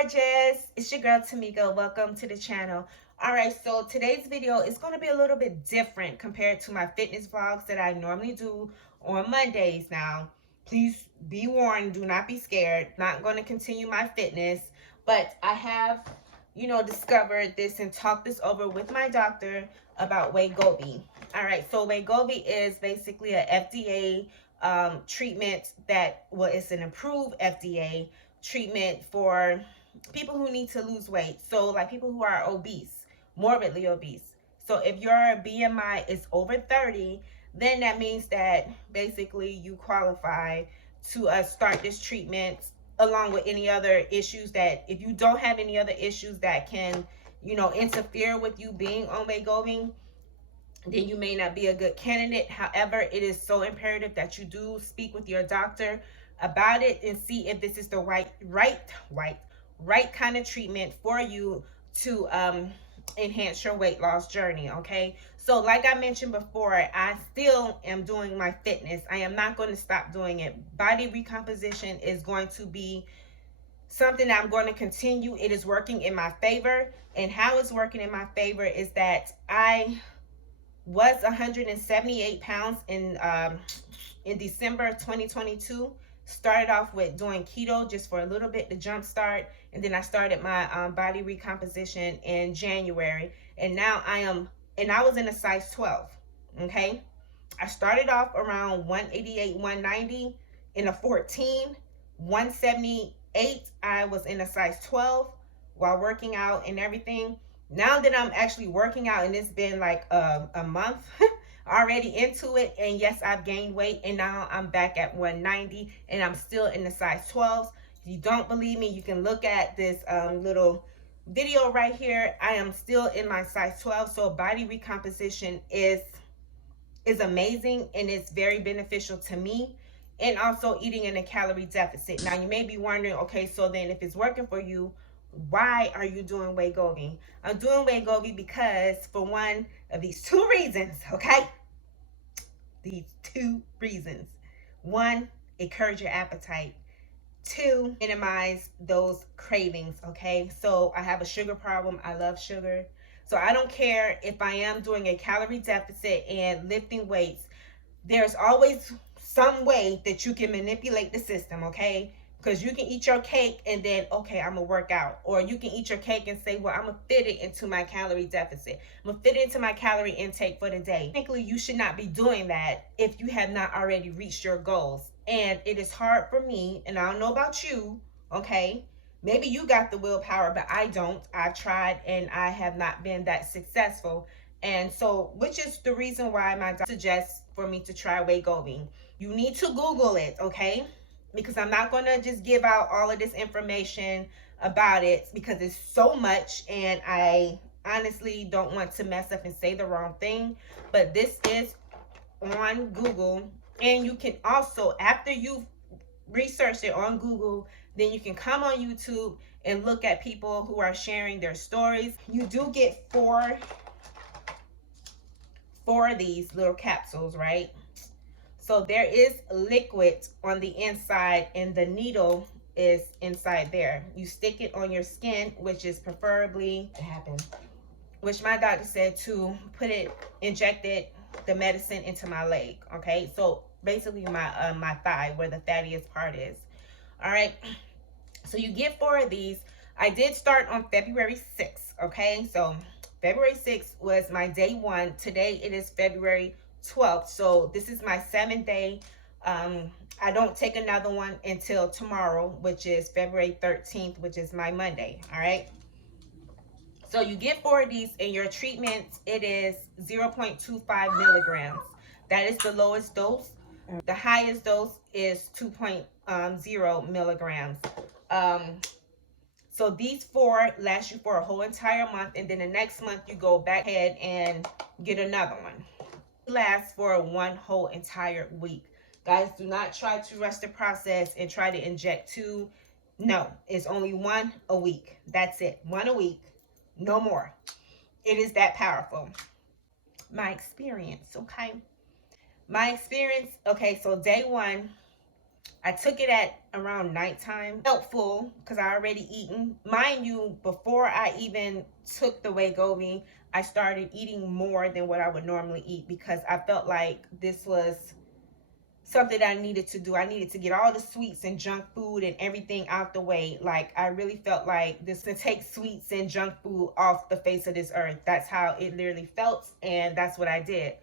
gorgeous. It's your girl Tamika. Welcome to the channel. All right, so today's video is going to be a little bit different compared to my fitness vlogs that I normally do on Mondays. Now, please be warned, do not be scared. Not going to continue my fitness, but I have, discovered this and talked this over with my doctor about Wegovy. All right, so Wegovy is basically a FDA treatment it's an approved FDA treatment for people who need to lose weight. So like people who are obese, morbidly obese. So if your BMI is over 30, then that means that basically you qualify to start this treatment along with any other issues that if you don't have any other issues that can, interfere with you being on Wegovy, then you may not be a good candidate. However, it is so imperative that you do speak with your doctor about it and see if this is the right kind of treatment for you to enhance your weight loss journey. Okay, so like I mentioned before, I still am doing my fitness. I am not going to stop doing it. Body recomposition is going to be something that I'm going to continue. It is working in my favor, and how it's working in my favor is that I was 178 pounds in December 2022. Started off with doing keto just for a little bit to jumpstart, and then I started my body recomposition in January, and now I was in a size 12. Okay, I started off around 188, 190 in a 14, 178. I was in a size 12 while working out and everything. Now that I'm actually working out and it's been like a month already into it, and yes, I've gained weight, and now I'm back at 190 and I'm still in the size 12s. If you don't believe me, you can look at this little video right here. I am still in my size 12. So body recomposition is amazing, and it's very beneficial to me, and also eating in a calorie deficit. Now you may be wondering, okay, so then if it's working for you, why are you doing Wegovy? I'm doing Wegovy because for one of these two reasons, okay? These two reasons. One, it curbs your appetite. Two, minimize those cravings, okay? So I have a sugar problem. I love sugar. So I don't care if I am doing a calorie deficit and lifting weights. There's always some way that you can manipulate the system, okay? Because you can eat your cake and then, okay, I'm going to work out. Or you can eat your cake and say, well, I'm going to fit it into my calorie deficit. I'm going to fit it into my calorie intake for the day. Technically, you should not be doing that if you have not already reached your goals. And it is hard for me, and I don't know about you, okay? Maybe you got the willpower, but I don't. I've tried, and I have not been that successful. And so, which is the reason why my doctor suggests for me to try Wegovy. You need to Google it, okay? Because I'm not going to just give out all of this information about it because it's so much, and I honestly don't want to mess up and say the wrong thing. But this is on Google, and you can also, after you've researched it on Google, then you can come on YouTube and look at people who are sharing their stories. You do get four of these little capsules, right? So there is liquid on the inside, and the needle is inside there. You stick it on your skin, which is preferably which my doctor said to inject the medicine into my leg. Okay, so basically my thigh, where the fattiest part is. All right, so you get 4 of these. I did start on February 6th. Okay, so February 6th was my day 1. Today it is February 12th, so this is my 7th day. I don't take another one until tomorrow, which is February 13th, which is my Monday. All right, so you get 4 of these, and your treatment, it is 0.25 milligrams. That is the lowest dose. The highest dose is 2.0 milligrams. So these 4 last you for a whole entire month, and then the next month you go back ahead and get another one. Lasts for 1 whole entire week. Guys, do not try to rush the process and try to inject 2. No, it's only 1 a week. That's it. 1 a week, no more. It is that powerful. My experience, okay? My experience, okay, so day 1, I took it at around nighttime. Felt full because I already eaten. Mind you, before I even took the Wegovy, I started eating more than what I would normally eat because I felt like this was something that I needed to do. I needed to get all the sweets and junk food and everything out the way. Like, I really felt like this to take sweets and junk food off the face of this earth. That's how it literally felt, and that's what I did.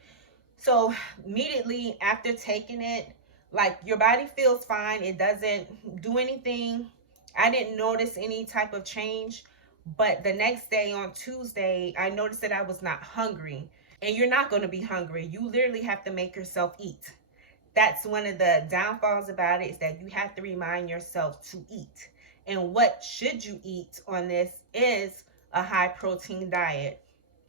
So immediately after taking it, like, your body feels fine. It doesn't do anything. I didn't notice any type of change. But the next day on Tuesday, I noticed that I was not hungry. And you're not going to be hungry. You literally have to make yourself eat. That's one of the downfalls about it, is that you have to remind yourself to eat. And what should you eat on this is a high protein diet.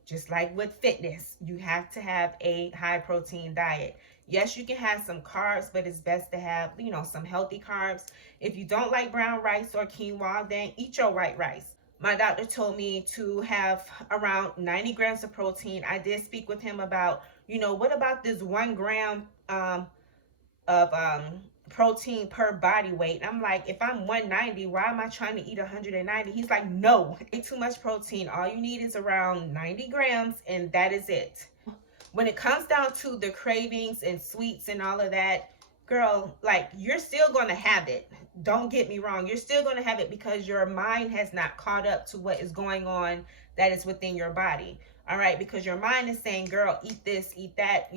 Just like with fitness, you have to have a high protein diet. Yes, you can have some carbs, but it's best to have, some healthy carbs. If you don't like brown rice or quinoa, then eat your white rice. My doctor told me to have around 90 grams of protein. I did speak with him about, what about this 1 gram of protein per body weight? And I'm like, if I'm 190, why am I trying to eat 190? He's like, no, eat too much protein. All you need is around 90 grams, and that is it. When it comes down to the cravings and sweets and all of that, girl, like, you're still going to have it. Don't get me wrong. You're still going to have it because your mind has not caught up to what is going on that is within your body. All right, because your mind is saying, girl, eat this, eat that,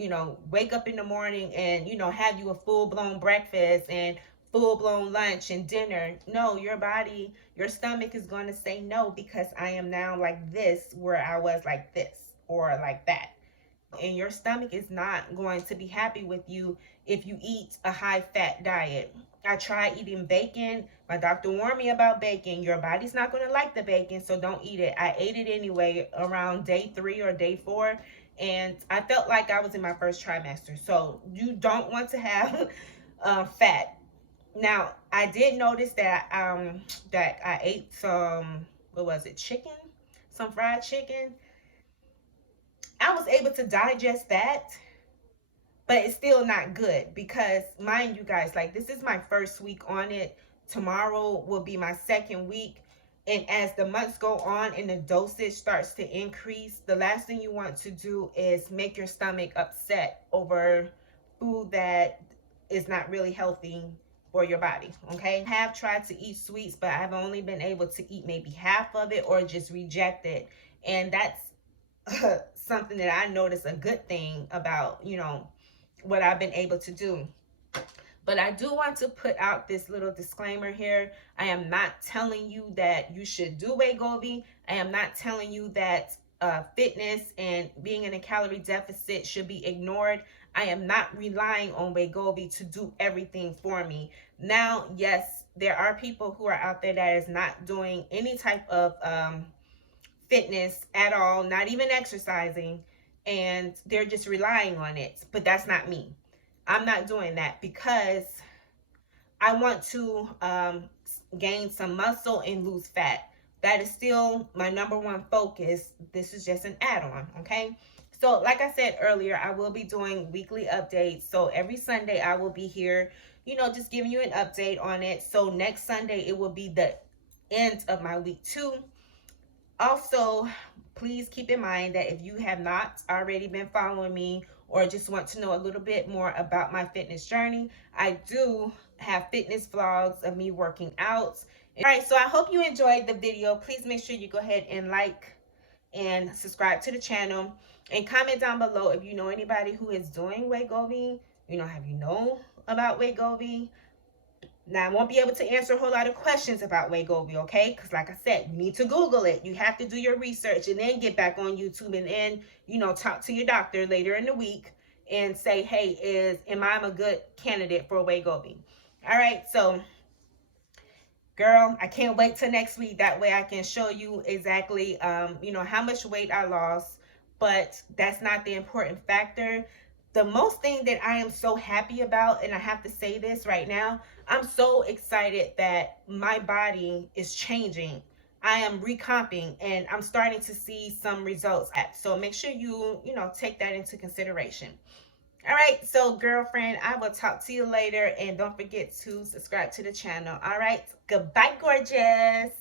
wake up in the morning and, have you a full-blown breakfast and full-blown lunch and dinner. No, your body, your stomach is going to say no, because I am now like this where I was like this or like that. And your stomach is not going to be happy with you if you eat a high-fat diet. I tried eating bacon. My doctor warned me about bacon. Your body's not going to like the bacon, so don't eat it. I ate it anyway around day 3 or day 4, and I felt like I was in my first trimester. So you don't want to have fat. Now, I did notice that I ate some, what was it, chicken? Some fried chicken. I was able to digest that, but it's still not good because, mind you guys, like, this is my first week on it. Tomorrow will be my second week. And as the months go on and the dosage starts to increase, the last thing you want to do is make your stomach upset over food that is not really healthy for your body. Okay, I have tried to eat sweets, but I've only been able to eat maybe half of it or just reject it. And that's something that I noticed a good thing about, what I've been able to do. But I do want to put out this little disclaimer here. I am not telling you that you should do Wegovy. I am not telling you that fitness and being in a calorie deficit should be ignored. I am not relying on Wegovy to do everything for me. Now, yes, there are people who are out there that is not doing any type of fitness at all, not even exercising, and they're just relying on it. But that's not me. I'm not doing that because I want to gain some muscle and lose fat. That is still my #1 focus. This is just an add-on, okay? So like I said earlier, I will be doing weekly updates. So every Sunday I will be here, just giving you an update on it. So next Sunday, it will be the end of my week 2. Also, please keep in mind that if you have not already been following me or just want to know a little bit more about my fitness journey, I do have fitness vlogs of me working out. All right, so I hope you enjoyed the video. Please make sure you go ahead and like and subscribe to the channel, and comment down below if you know anybody who is doing Wegovy. Have you know about Wegovy? Now, I won't be able to answer a whole lot of questions about Wegovy, okay? Because like I said, you need to Google it. You have to do your research and then get back on YouTube and then, talk to your doctor later in the week and say, hey, am I a good candidate for Wegovy? All right, so, girl, I can't wait till next week. That way I can show you exactly, how much weight I lost. But that's not the important factor. The most thing that I am so happy about, and I have to say this right now, I'm so excited that my body is changing. I am recomping and I'm starting to see some results. So make sure you take that into consideration. All right, so girlfriend, I will talk to you later, and don't forget to subscribe to the channel. All right, goodbye, gorgeous.